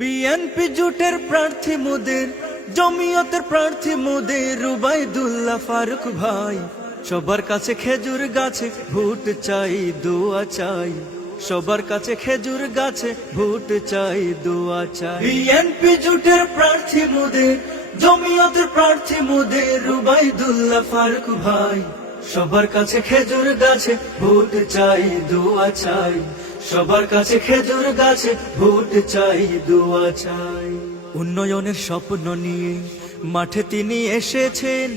BNP জোটের প্রার্থী মোদের, জমিয়তের প্রার্থী মোদের, রুবাইদুল্লাহ ফারুক ভাই। সবার কাছে খেজুর গাছে ভোট চাই, দোয়া চাই। সবার কাছে খেজুর গাছে ভোট চাই, দোয়া চাই। বিএনপি জোটের প্রার্থী মোদের, জমিয়তের প্রার্থী মোদের, রুবাইদুল্লাহ ফারুক ভাই। সবার কাছে খেজুর গাছে ভোট চাই, দোয়া চাই। সবার কাছে খেজুর গাছে ভোট চাই, দোয়া চাই। উন্নয়নের স্বপ্ন নিয়ে মাঠে তিনি এসেছেন,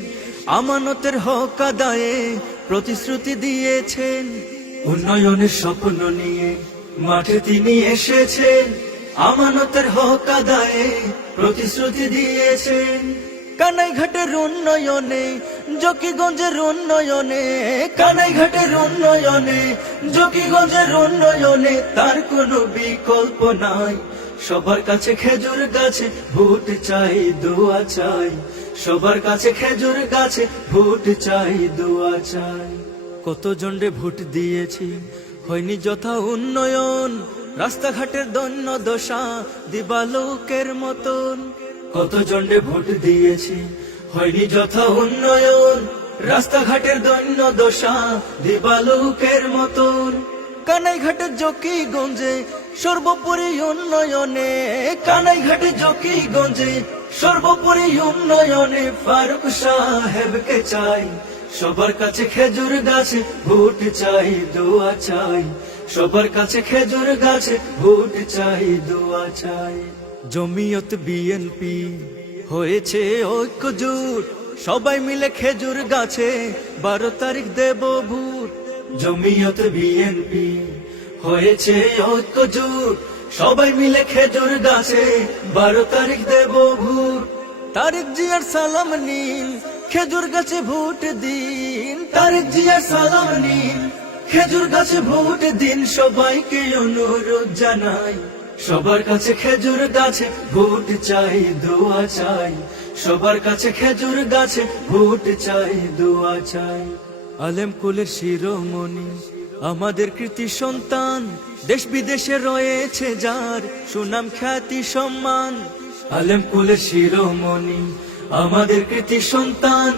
আমানতের হক আদায়ে প্রতিশ্রুতি দিয়েছেন। উন্নয়নের স্বপ্ন নিয়ে মাঠে তিনি এসেছেন, আমানতের হক আদায়ে প্রতিশ্রুতি দিয়েছেন। কানাইঘাটের উন্নয়নে, জকিগঞ্জের উন্নয়নে, কানাইঘাটের উন্নয়নে, জকিগঞ্জের উন্নয়নে তার কোনো বিকল্প নাই। সবার কাছে খেজুর গাছে ভোট চাই, দোয়া চাই। সবার কাছে খেজুর গাছে ভোট চাই, দোয়া চাই। কত জনরে ভোট দিয়েছি, হয়নি যথা উন্নয়ন। রাস্তাঘাটের দৈন্য দশা দিবালোকের মতন। কত জনরে ভোট দিয়েছি, হয়নি যথা উন্নয়ন। রাস্তাঘাটের দৈন্য দশা দিবালোকের মতন। কানাইঘাটের জকিগঞ্জে সর্বোপরি উন্নয়নে, কানাইঘাটে জকিগঞ্জে সর্বোপরি উন্নয়নে ফারুক সাহেবকে চাই। সবার কাছে খেজুর গাছে ভোট চাই, দোয়া চাই। সবার কাছে খেজুর গাছে ভোট চাই, দোয়া চাই। জমিয়ত বিএনপি হয়েছে ঐক্যজোট, সবাই মিলে খেজুর গাছে 12 তারিখ দেব ভোট। জমিয়ত বিএনপি হয়েছে ঐক্যজোট, সবাই মিলে খেজুর গাছে 12 তারিখ দেব ভোট। তারেক জিয়ার সালাম নিন, খেজুর গাছে ভোট দিন। তারেক জিয়ার সালাম নিন, খেজুর গাছে ভোট দিন। সবাইকে অনুরোধ জানাই, সবার কাছে খেজুর গাছে ভোট চাই, দোয়া চাই। সবার কাছে খেজুর গাছে ভোট চাই, দোয়া চাই। আলেম কুলের শিরোমণি আমাদের কৃতি সন্তান, দেশ বিদেশে রয়েছে যার সুনাম খ্যাতি সম্মান। আলেম কুলের শিরোমণি আমাদের কৃতি সন্তান,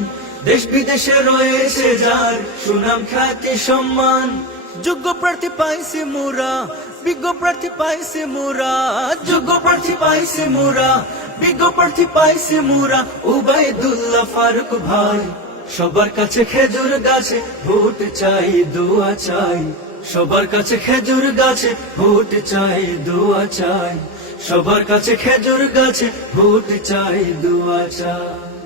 দেশ বিদেশে রয়েছে যার সুনাম খ্যাতি সম্মান। যোগ্য প্রার্থী পাইছে মোরা, বিজ্ঞ প্রার্থী পাইছে মোরা। যোগ্য প্রার্থী পাইছে মোরা, বিজ্ঞ প্রার্থী পাইছে মোরা। উবাইদুল্লাহ ফারুক ভাই, সবার কাছে খেজুর গাছে ভোট চাই, দোয়া চাই। সবার কাছে খেজুর গাছে ভোট চাই, দোয়া চাই। সবার কাছে খেজুর গাছে ভোট চাই, দোয়া চাই।